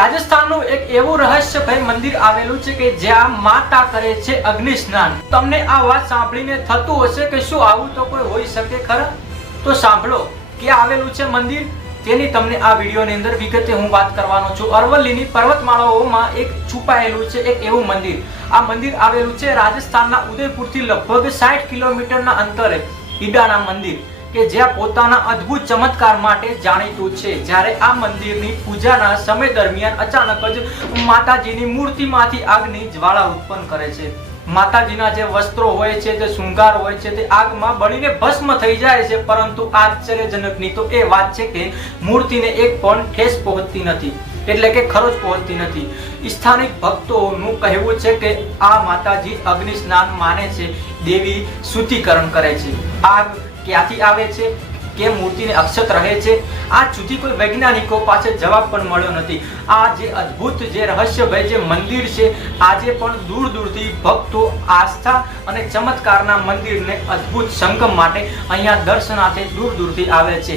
રાજસ્થાનનું એક એવું રહસ્યમય મંદિર આવેલું છે કે જ્યાં માતા કરે છે અગ્નિ સ્નાન। તમને આ વાત સાંભળીને થતું હશે કે શું આવું તો કોઈ હોઈ શકે ખરા? તો સાંભળો કે આવેલું છે મંદિર, તેની તમને આ વિડીયોની અંદર વિગતે હું વાત કરવાનો છું। અરવલ્લીની પર્વતમાળાઓમાં એક છુપાયેલું છે એક એવું મંદિર। આ મંદિર આવેલું છે રાજસ્થાનના ઉદયપુરથી લગભગ 60 કિલોમીટરના અંતરે ઈડાના મંદિર, કે જ્યાં પોતાના અદ્ભુત ચમત્કાર માટે જાણીતું છે। જ્યારે આ મંદિરની પૂજાના સમય દરમિયાન અચાનક જ માતાજીની મૂર્તિમાંથી આગની જ્વાળા ઉત્પન્ન કરે છે। માતાજીના જે વસ્ત્રો હોય છે, જે શૃંગાર હોય છે, તે આગમાં બળીને ભસ્મ થઈ જાય છે। પરંતુ આશ્ચર્યજનકની તો એ વાત છે કે મૂર્તિને એક પણ ઠેસ પહોંચતી નથી, એટલે કે ખરોચ પહોંચતી નથી। સ્થાનિક ભક્તોનું કહેવું છે કે આ માતાજી અગ્નિ સ્નાન માને છે, દેવી શુદ્ધિકરણ કરે છે। આગ ક્યાંથી આવે છે, કેમ મૂર્તિને અક્ષત રહે છે, આજ સુધી કોઈ વૈજ્ઞાનિકો પાસે જવાબ પણ મળ્યો નથી। આ જે અદ્ભુત જે રહસ્યમય જે મંદિર છે, આજે પણ દૂર દૂરથી ભક્તો આસ્થા અને ચમત્કારના મંદિરને અદ્ભુત સંગમ માટે અહીંયા દર્શનાર્થે દૂર દૂરથી આવે છે।